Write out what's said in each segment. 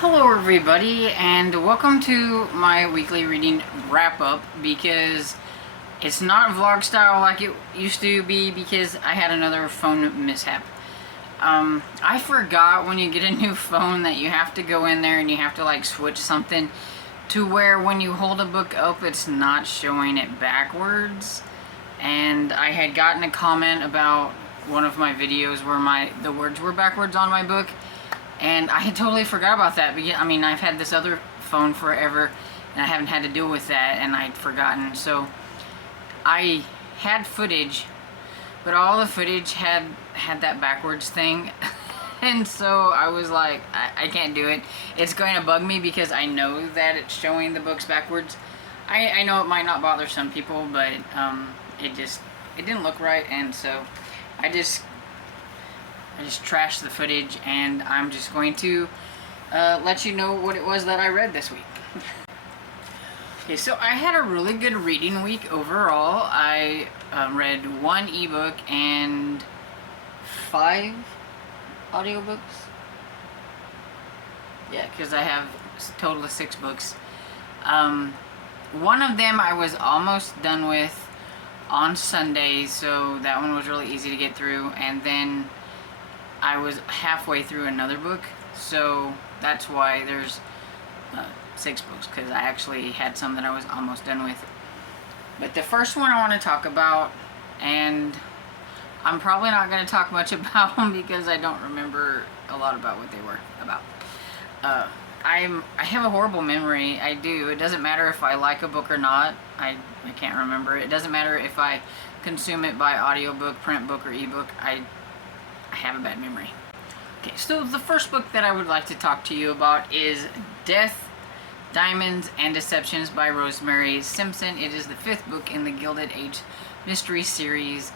Hello everybody, and welcome to my weekly reading wrap-up, because it's not vlog style like it used to be because I had another phone mishap. I forgot when you get a new phone that you have to go in there and you have to like switch something to where when you hold a book up it's not showing it backwards. And I had gotten a comment about one of my videos where the words were backwards on my book. And I had totally forgot about that. I mean, I've had this other phone forever, and I haven't had to deal with that, and I'd forgotten. So I had footage, but all the footage had that backwards thing. And so I was like, I can't do it. It's going to bug me because I know that it's showing the books backwards. I know it might not bother some people, but it didn't look right, and so I just trashed the footage, and I'm just going to let you know what it was that I read this week. Okay, so I had a really good reading week overall. I read 1 ebook and 5 audiobooks. Yeah, because I have a total of 6 books. One of them I was almost done with on Sunday, so that one was really easy to get through, and then I was halfway through another book, so that's why there's 6 books, because I actually had some that I was almost done with. But the first one I want to talk about, and I'm probably not going to talk much about them because I don't remember a lot about what they were about. I have a horrible memory. I do. It doesn't matter if I like a book or not. I can't remember. It doesn't matter if I consume it by audiobook, print book, or ebook. I have a bad memory. Okay, so the first book that I would like to talk to you about is Death, Diamonds, and Deceptions by Rosemary Simpson. It is the 5th book in the Gilded Age mystery series.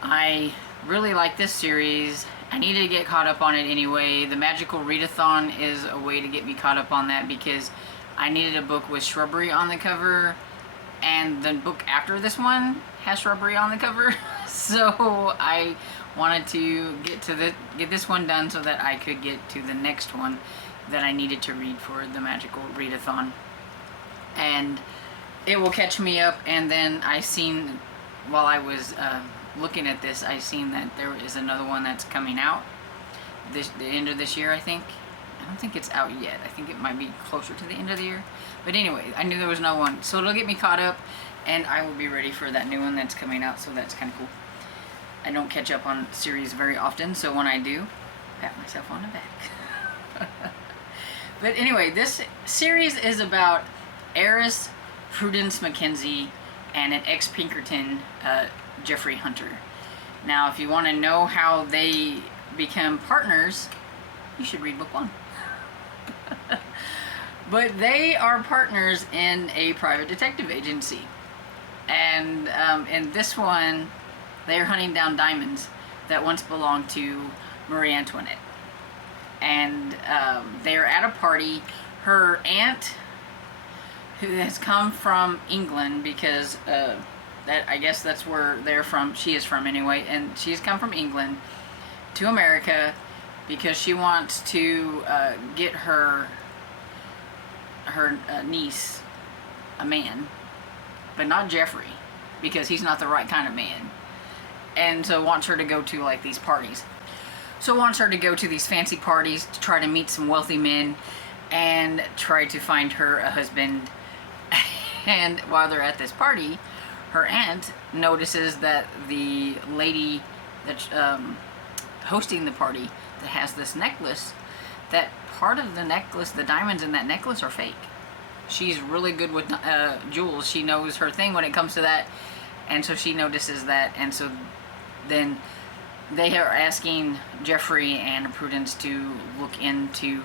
I really like this series. I needed to get caught up on it anyway. The Magical Readathon is a way to get me caught up on that because I needed a book with shrubbery on the cover, and the book after this one has shrubbery on the cover. So I wanted to get this one done so that I could get to the next one that I needed to read for the Magical Readathon. And it will catch me up. And then I seen, while I was looking at this, I seen that there is another one that's coming out the end of this year, I think. I don't think it's out yet. I think it might be closer to the end of the year. But anyway, I knew there was another one. So it'll get me caught up, and I will be ready for that new one that's coming out, so that's kind of cool. I don't catch up on series very often, so when I do, pat myself on the back. But anyway, this series is about Eris Prudence Mackenzie and an ex-Pinkerton, Jeffrey Hunter. Now, if you want to know how they become partners, you should read book 1. But they are partners in a private detective agency. And in this one, they're hunting down diamonds that once belonged to Marie Antoinette. And they're at a party. Her aunt, who has come from England, because I guess that's where they're from. She is from anyway, and she's come from England to America because she wants to get her niece a man, but not Jeffrey, because he's not the right kind of man. And so wants her to go to like these parties. So wants her to go to these fancy parties to try to meet some wealthy men and try to find her a husband. And while they're at this party, her aunt notices that the lady that's hosting the party that has this necklace, that part of the necklace, the diamonds in that necklace, are fake. She's really good with jewels. She knows her thing when it comes to that, and so she notices that. And so then they are asking Jeffrey and Prudence to look into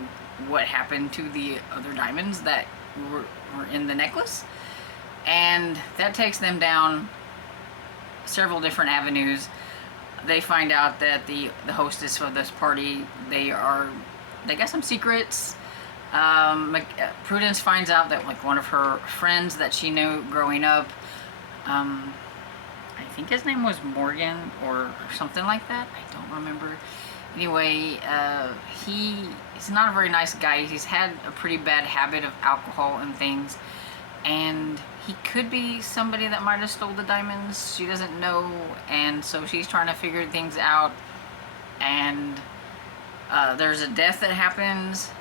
what happened to the other diamonds that were in the necklace. And that takes them down several different avenues. They find out that the hostess for this party, they got some secrets. Prudence finds out that like one of her friends that she knew growing up, I think his name was Morgan or something like that. I don't remember. Anyway, he's not a very nice guy. He's had a pretty bad habit of alcohol and things, and he could be somebody that might have stole the diamonds. She doesn't know, and so she's trying to figure things out. And there's a death that happens.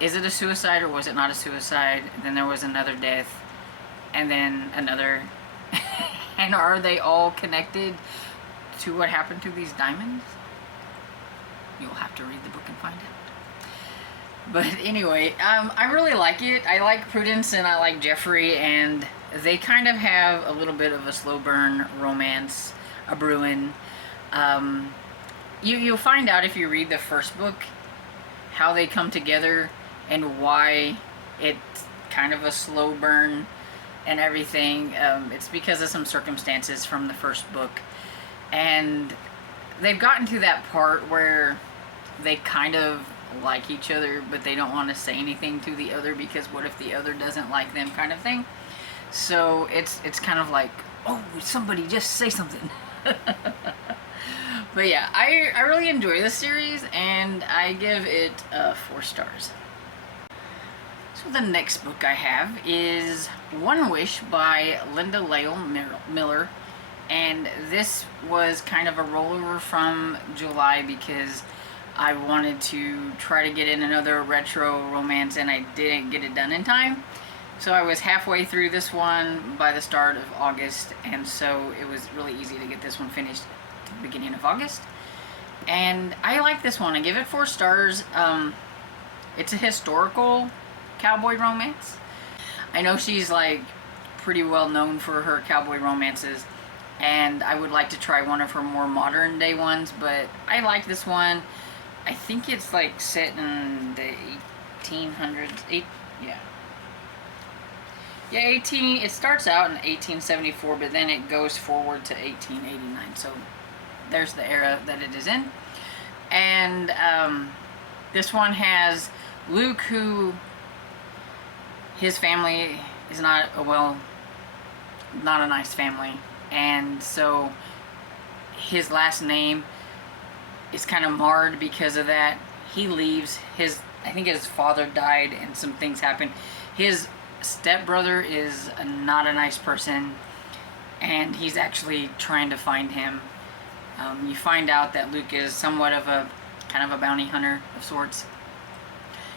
Is it a suicide or was it not a suicide? Then there was another death, and then another. And are they all connected to what happened to these diamonds? You'll have to read the book and find out. But anyway, I really like it. I like Prudence and I like Jeffrey, and they kind of have a little bit of a slow burn romance a brewing. You'll find out if you read the first book how they come together and why it's kind of a slow burn and everything. It's because of some circumstances from the first book, and they've gotten to that part where they kind of like each other, but they don't want to say anything to the other because what if the other doesn't like them, kind of thing. So it's kind of like, oh, somebody just say something. But yeah, I really enjoy this series, and I give it 4 stars. So the next book I have is One Wish by Linda Lale Miller, and this was kind of a rollover from July because I wanted to try to get in another retro romance and I didn't get it done in time. So I was halfway through this one by the start of August, and so it was really easy to get this one finished at the beginning of August. And I like this one. I give it 4 stars. It's a historical cowboy romance. I know she's like pretty well known for her cowboy romances, and I would like to try one of her more modern day ones, but I like this one. I think it's like set in the 1800s. Yeah, 18. It starts out in 1874, but then it goes forward to 1889. So there's the era that it is in. And this one has Luke, who his family is not a nice family, and so his last name is kind of marred because of that. He leaves. I think his father died and some things happened. His stepbrother is not a nice person, and he's actually trying to find him. You find out that Luke is somewhat of a kind of a bounty hunter of sorts.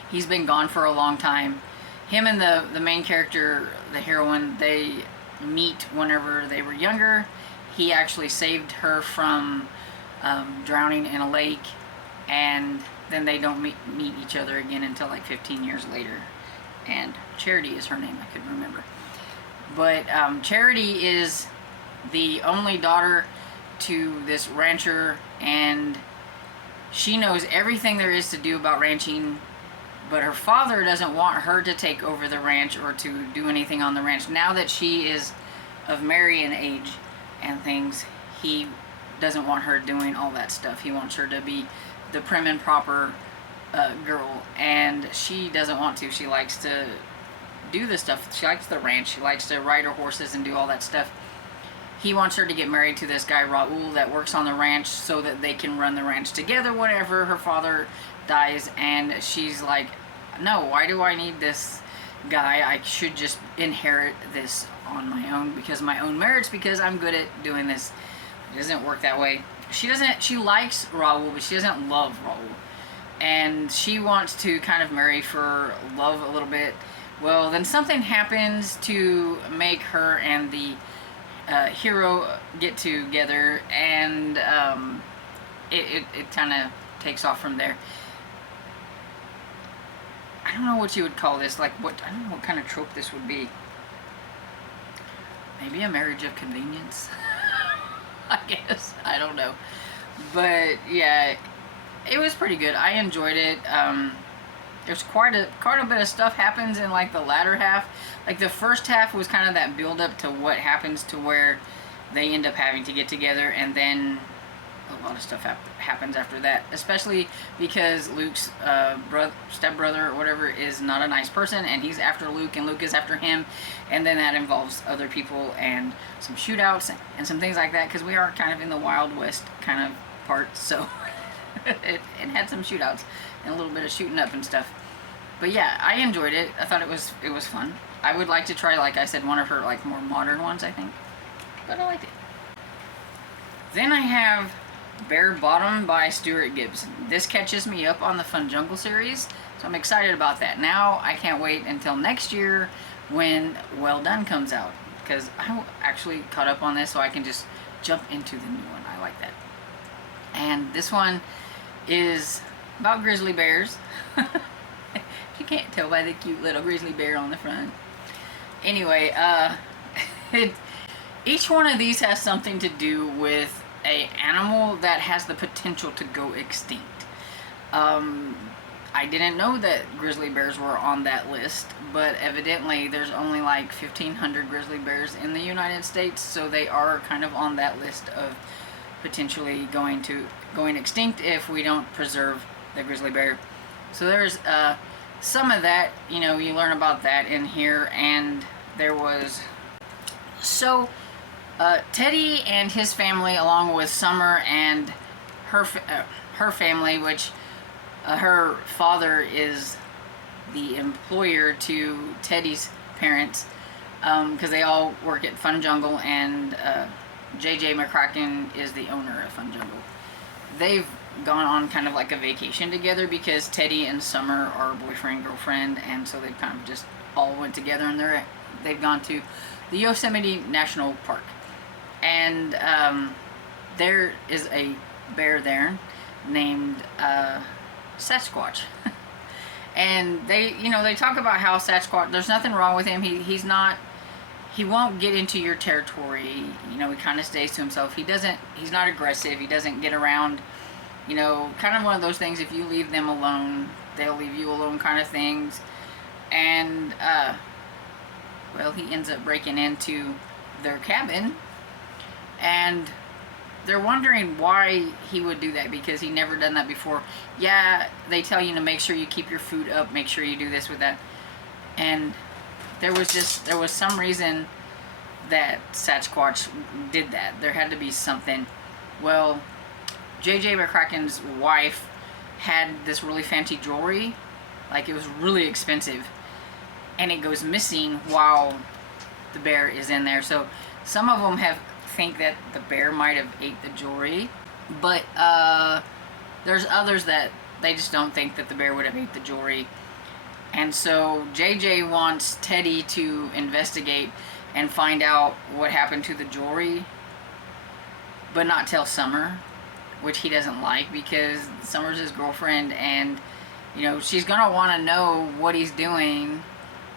He's been gone for a long time. Him and the main character, the heroine, they meet whenever they were younger. He actually saved her from drowning in a lake, and then they don't meet each other again until like 15 years later. And Charity is her name, I couldn't remember. But Charity is the only daughter to this rancher, and she knows everything there is to do about ranching, but her father doesn't want her to take over the ranch or to do anything on the ranch. Now that she is of marrying age and things, he doesn't want her doing all that stuff. He wants her to be the prim and proper girl, and she doesn't want to. She likes to do this stuff. She likes the ranch. She likes to ride her horses and do all that stuff. He wants her to get married to this guy Raul that works on the ranch so that they can run the ranch together whenever her father dies. And she's like, no, why do I need this guy? I should just inherit this on my own because my own merits, because I'm good at doing this. It doesn't work that way. She likes Raul, but she doesn't love Raul. And she wants to kind of marry for love a little bit. Well, then something happens to make her and the hero get together, and it kind of takes off from there. I don't know what you would call this. I don't know what kind of trope this would be. Maybe a marriage of convenience. I guess. I don't know. But yeah, it was pretty good. I enjoyed it. There's quite a bit of stuff happens in like the latter half. Like the first half was kind of that build up to what happens to where they end up having to get together, and then a lot of stuff happens after that, especially because Luke's stepbrother or whatever is not a nice person, and he's after Luke and Luke is after him, and then that involves other people and some shootouts and some things like that, because we are kind of in the Wild West kind of part. So it had some shootouts and a little bit of shooting up and stuff. But yeah, I enjoyed it. I thought it was fun. I would like to try, like I said, one of her like more modern ones, I think. But I liked it. Then I have Bare Bottom by Stuart Gibbs. This catches me up on the Fun Jungle series, so I'm excited about that. Now I can't wait until next year when Well Done comes out, because I actually caught up on this, so I can just jump into the new one. I like that. And this one is about grizzly bears. You can't tell by the cute little grizzly bear on the front. Anyway, each one of these has something to do with a animal that has the potential to go extinct. I didn't know that grizzly bears were on that list, but evidently there's only like 1,500 grizzly bears in the United States, so they are kind of on that list of potentially going extinct if we don't preserve the grizzly bear. So there's some of that, you know, you learn about that in here. And there was, so Teddy and his family, along with Summer and her family, which her father is the employer to Teddy's parents, because they all work at Fun Jungle, and J.J. McCracken is the owner of Fun Jungle. They've gone on kind of like a vacation together because Teddy and Summer are boyfriend, girlfriend, and so they've kind of just all went together, and they've gone to the Yosemite National Park. And there is a bear there named Sasquatch. And they talk about how Sasquatch, there's nothing wrong with him. He won't get into your territory. You know, he kind of stays to himself. He's not aggressive. He doesn't get around, you know, kind of one of those things, if you leave them alone, they'll leave you alone kind of things. And, well, he ends up breaking into their cabin, and they're wondering why he would do that, because he never done that before. Yeah, they tell you to make sure you keep your food up, make sure you do this with that. And there was some reason that Sasquatch did that. There had to be something. Well, J.J. McCracken's wife had this really fancy jewelry, like it was really expensive, and it goes missing while the bear is in there. So some of them think that the bear might have ate the jewelry, but there's others that they just don't think that the bear would have ate the jewelry. And so JJ wants Teddy to investigate and find out what happened to the jewelry, but not tell Summer, which he doesn't like, because Summer's his girlfriend, and you know, she's gonna want to know what he's doing.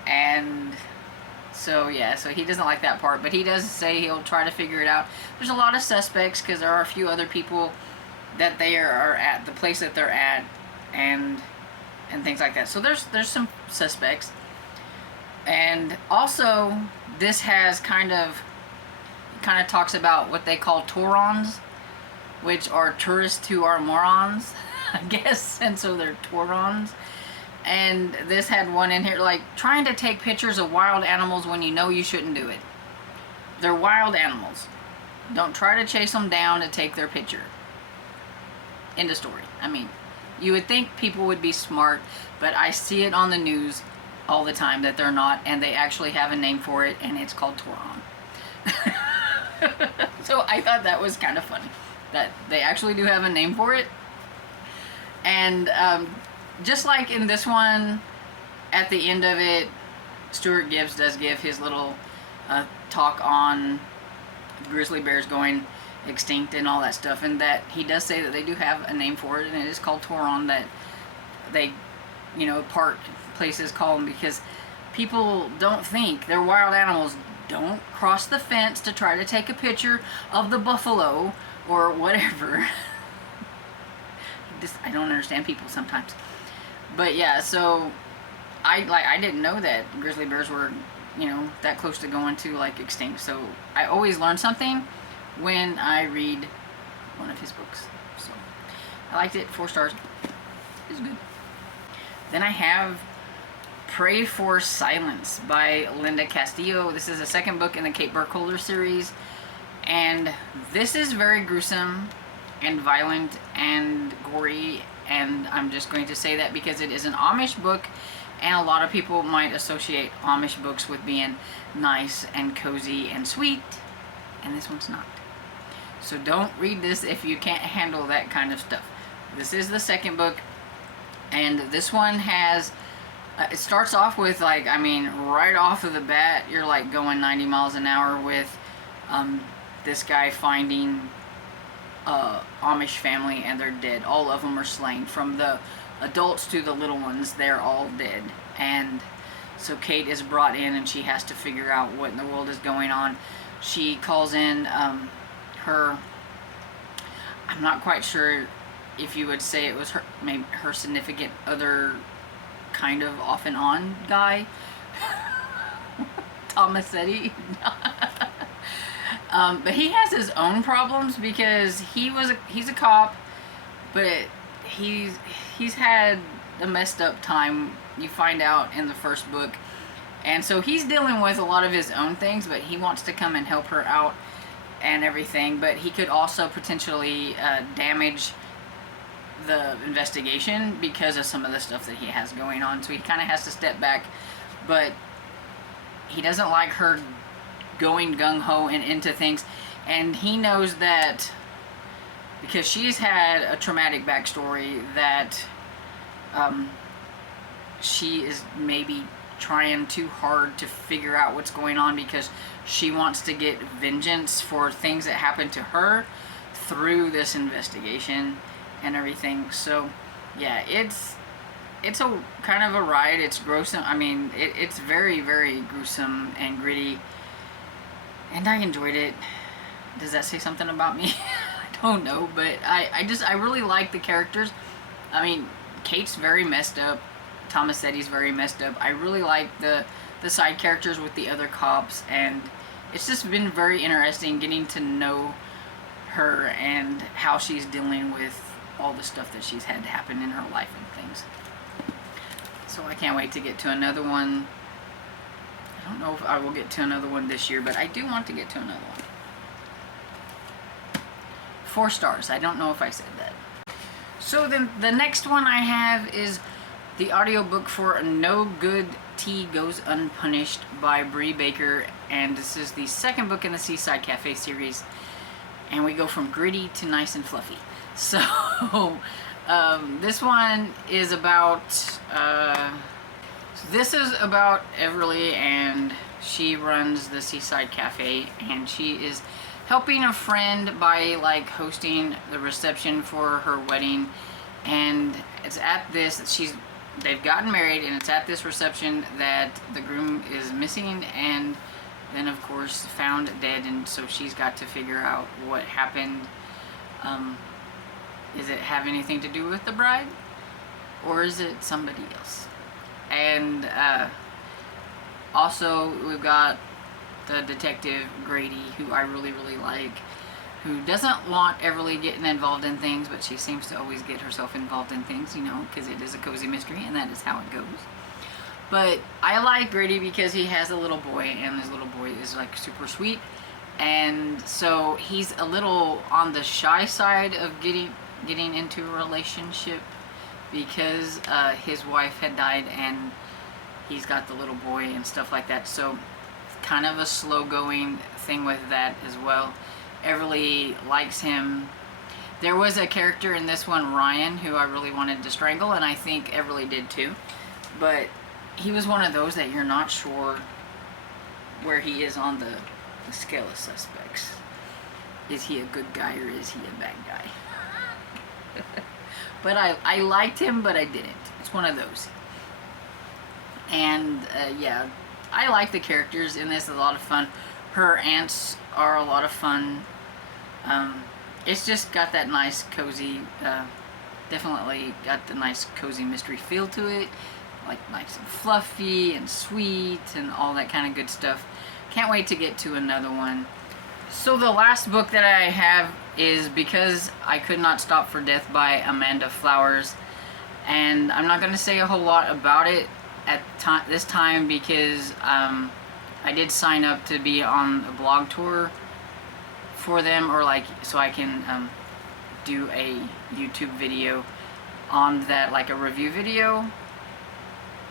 And so yeah, so he doesn't like that part, but he does say he'll try to figure it out. There's a lot of suspects, because there are a few other people that they are at the place that they're at, and things like that. So there's some suspects. And also this has kind of talks about what they call Taurons, which are tourists who are morons, I guess, and so they're Taurons. And this had one in here, like, trying to take pictures of wild animals when you know you shouldn't do it. They're wild animals. Don't try to chase them down to take their picture. End of story. I mean, you would think people would be smart, but I see it on the news all the time that they're not, and they actually have a name for it, and it's called Tauron. So I thought that was kind of funny, that they actually do have a name for it. And just like in this one, at the end of it, Stuart Gibbs does give his little talk on grizzly bears going extinct and all that stuff, and that he does say that they do have a name for it, and it is called Tauron, that they, you know, park places call them, because people don't think they're wild animals. Don't cross the fence to try to take a picture of the buffalo or whatever. I don't understand people sometimes. But yeah, so I didn't know that grizzly bears were, you know, that close to going to like extinct. So I always learn something when I read one of his books. So I liked it. 4 stars. It was good. Then I have Pray for Silence by Linda Castillo. This is the second book in the Kate Burkholder series, and this is very gruesome. and violent and gory, and I'm just going to say that because it is an Amish book, and a lot of people might associate Amish books with being nice and cozy and sweet, and this one's not. So don't read this if you can't handle that kind of stuff. This is the second book, and this one has, it starts off with, like, I mean, right off of the bat, you're like going 90 miles an hour with this guy finding Amish family, and they're dead. All of them are slain, from the adults to the little ones. They're all dead. And so Kate is brought in, and she has to figure out what in the world is going on. She calls in her, I'm not quite sure if you would say it was her, maybe her significant other, kind of off and on guy, Tomasetti. But he has his own problems because he's a cop, but he's had a messed up time, you find out in the first book. And so he's dealing with a lot of his own things, but he wants to come and help her out and everything. But he could also potentially damage the investigation because of some of the stuff that he has going on. So he kind of has to step back. But he doesn't like her going gung-ho and into things. And he knows that because she's had a traumatic backstory, that she is maybe trying too hard to figure out what's going on because she wants to get vengeance for things that happened to her through this investigation and everything. So yeah, it's a kind of a ride. It's gruesome. I mean, it's very, very gruesome and gritty, and I enjoyed it. Does that say something about me? I don't know, but I really like the characters. I mean, Kate's very messed up. Tomasetti's very messed up. I really like the side characters with the other cops, and it's just been very interesting getting to know her and how she's dealing with all the stuff that she's had happen in her life and things. So I can't wait to get to another one. I don't know if I will get to another one this year, but I do want to get to another one. 4 stars. I don't know if I said that. So then the next one I have is the audiobook for No Good Tea Goes Unpunished by Bree Baker, and this is the second book in the Seaside Cafe series, and we go from gritty to nice and fluffy. So this one is about this is about Everly, and she runs the Seaside Cafe, and she is helping a friend by like hosting the reception for her wedding. And it's at this, they've gotten married, and it's at this reception that the groom is missing, and then of course found dead. And so she's got to figure out what happened. Is it have anything to do with the bride, or is it somebody else? And also we've got the detective Grady, who I really, really like, who doesn't want Everly getting involved in things, but she seems to always get herself involved in things, you know, because it is a cozy mystery, and that is how it goes. But I like Grady because he has a little boy, and his little boy is like super sweet, and so he's a little on the shy side of getting into a relationship because his wife had died, and he's got the little boy and stuff like that. So kind of a slow going thing with that as well. Everly likes him. There was a character in this one, Ryan, who I really wanted to strangle, and I think Everly did too. But he was one of those that you're not sure where he is on the scale of suspects. Is he a good guy or is he a bad guy? But I liked him, but I didn't. It's one of those. And yeah, I like the characters in this. It's a lot of fun. Her aunts are a lot of fun. It's just got that nice cozy, definitely got the nice cozy mystery feel to it. Like nice and fluffy and sweet and all that kind of good stuff. Can't wait to get to another one. So the last book that I have is Because I Could Not Stop for Death by Amanda Flowers. And I'm not going to say a whole lot about it at this time because I did sign up to be on a blog tour for them, or like so I can do a YouTube video on that, like a review video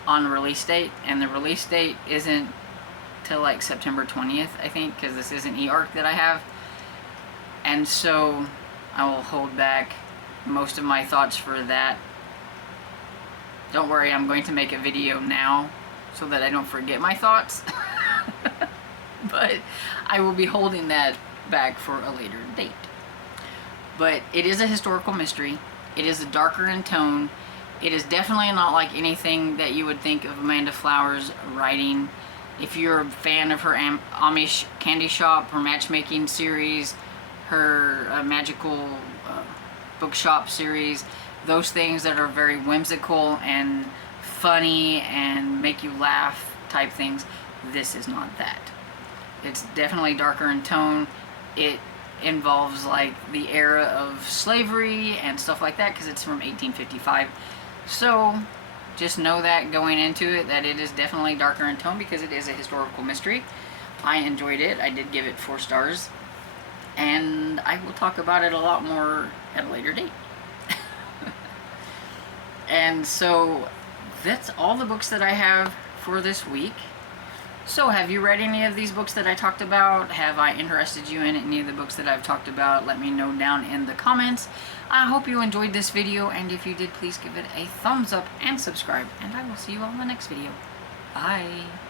on release date, and the release date isn't till like September 20th, I think, because this is an e-arc that I have, and so I will hold back most of my thoughts for that. Don't worry, I'm going to make a video now so that I don't forget my thoughts, but I will be holding that back for a later date. But it is a historical mystery. It is darker in tone. It is definitely not like anything that you would think of Amanda Flowers writing. If you're a fan of her Amish Candy Shop, her matchmaking series, her magical bookshop series, those things that are very whimsical and funny and make you laugh type things, this is not that. It's definitely darker in tone. It involves like the era of slavery and stuff like that, because it's from 1855. So just know that going into it, that it is definitely darker in tone because it is a historical mystery. I enjoyed it. I did give it 4 stars, and I will talk about it a lot more at a later date. And so that's all the books that I have for this week. So have you read any of these books that I talked about? Have I interested you in any of the books that I've talked about? Let me know down in the comments. I hope you enjoyed this video, and if you did, please give it a thumbs up and subscribe, and I will see you all in the next video. Bye.